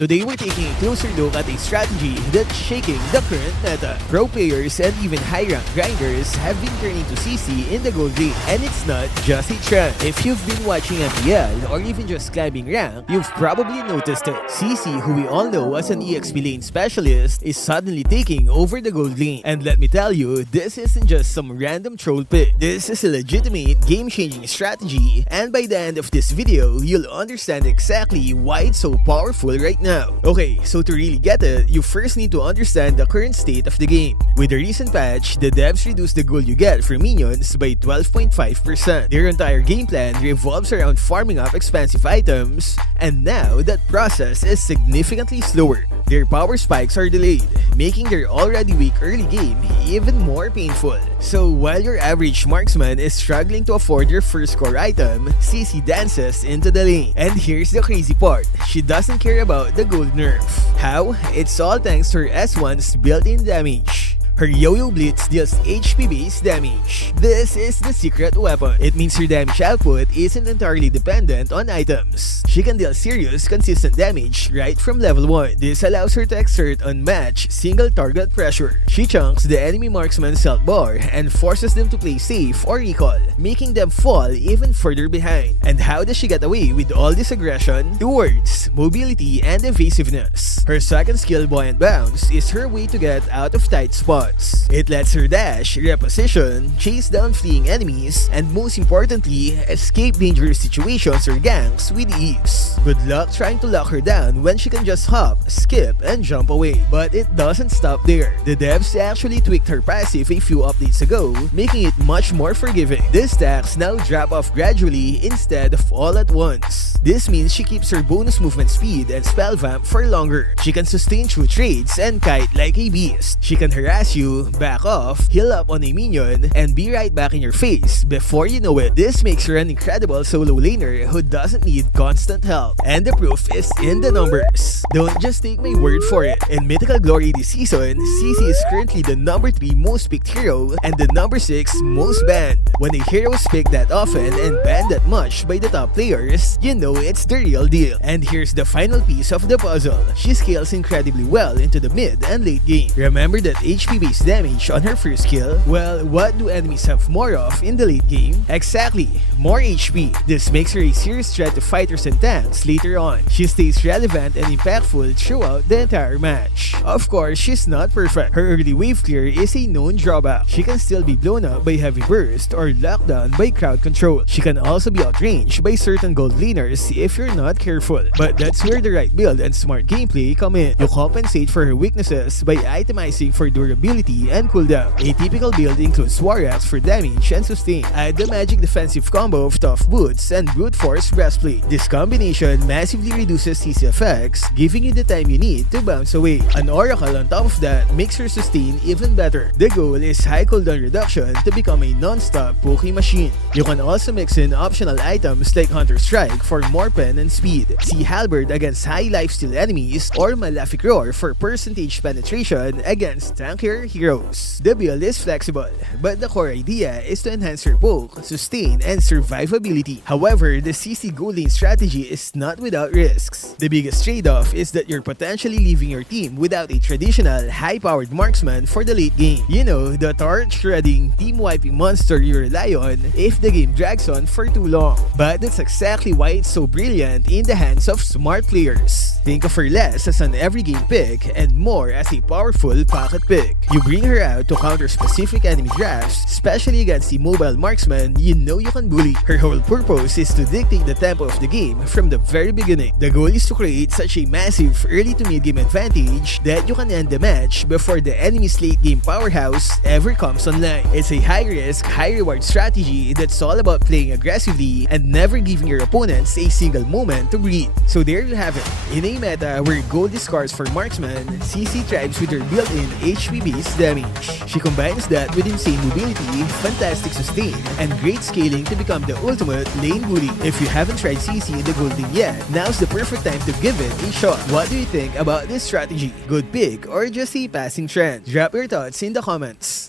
Today we're taking a closer look at a strategy that's shaking the current meta. Pro players and even high-rank grinders have been turning to Cici in the gold league, and it's not just a trend. If you've been watching MPL or even just climbing rank, you've probably noticed it. Cici, who we all know as an EXP lane specialist, is suddenly taking over the gold lane. And let me tell you, this isn't just some random troll pick. This is a legitimate game-changing strategy, and by the end of this video, you'll understand exactly why it's so powerful right now. Okay, so to really get it, you first need to understand the current state of the game. With the recent patch, the devs reduced the gold you get from minions by 12.5%. Their entire game plan revolves around farming up expensive items, and now that process is significantly slower. Their power spikes are delayed, making their already weak early game even more painful. So while your average marksman is struggling to afford your first core item, Cici dances into the lane. And here's the crazy part, she doesn't care about the gold nerf. How? It's all thanks to her S1's built-in damage. Her Yo-Yo Blitz deals HP-based damage. This is the secret weapon. It means her damage output isn't entirely dependent on items. She can deal serious, consistent damage right from level 1. This allows her to exert unmatched single target pressure. She chunks the enemy marksman's health bar and forces them to play safe or recall, making them fall even further behind. And how does she get away with all this aggression? Two words: mobility and evasiveness. Her second skill, Buoyant Bounce, is her way to get out of tight spots. It lets her dash, reposition, chase down fleeing enemies, and most importantly, escape dangerous situations or ganks with ease. Good luck trying to lock her down when she can just hop, skip, and jump away. But it doesn't stop there. The devs actually tweaked her passive a few updates ago, making it much more forgiving. These stacks now drop off gradually instead of all at once. This means she keeps her bonus movement speed and spell vamp for longer. She can sustain through trades and kite like a beast. She can harass you, back off, heal up on a minion, and be right back in your face before you know it. This makes her an incredible solo laner who doesn't need constant help. And the proof is in the numbers. Don't just take my word for it. In Mythical Glory this season, Cici is currently the number 3 most picked hero and the number 6 most banned. When a hero is picked that often and banned that much by the top players, you know it's the real deal. And here's the final piece of the puzzle. She scales incredibly well into the mid and late game. Remember that HP-based damage on her first skill? Well, what do enemies have more of in the late game? Exactly, more HP. This makes her a serious threat to fighters and tanks later on. She stays relevant and impactful throughout the entire match. Of course, she's not perfect. Her early wave clear is a known drawback. She can still be blown up by heavy burst or locked down by crowd control. She can also be outranged by certain gold laners if you're not careful. But that's where the right build and smart gameplay come in. You compensate for her weaknesses by itemizing for durability and cooldown. A typical build includes War Axe for damage and sustain. Add the magic defensive combo of tough boots and brute force breastplate. This combination massively reduces CC effects, giving you the time you need to bounce away. An oracle on top of that makes her sustain even better. The goal is high cooldown reduction to become a non-stop poke machine. You can also mix in optional items like Hunter Strike for more pen and speed, Sea Halberd against high lifesteal enemies, or Malefic Roar for percentage penetration against tankier heroes. The build is flexible, but the core idea is to enhance her poke, sustain, and survivability. However, the Cici gold lane strategy is not without risks. The biggest trade-off is that you're potentially leaving your team without a traditional, high-powered marksman for the late game. You know, the torch-shredding, team-wiping monster you rely on if the game drags on for too long. But that's exactly why it's so brilliant in the hands of smart players. Think of her less as an every-game pick and more as a powerful pocket pick. You bring her out to counter specific enemy drafts, especially against the mobile marksman you know you can bully. Her whole purpose is to dictate the tempo of the game from the very beginning. The goal is to create such a massive early to mid game advantage that you can end the match before the enemy's late game powerhouse ever comes online. It's a high risk, high reward strategy that's all about playing aggressively and never giving your opponents a single moment to breathe. So there you have it. In a meta where gold is scarce for marksman, Cici thrives with her built-in HP-based damage. She combines that with insane mobility, fantastic sustain, and great scaling to become the ultimate lane bully. If you haven't tried Cici in the gold lane yet, now's the perfect time to give it a shot. What do you think about this strategy? Good pick or just a passing trend? Drop your thoughts in the comments.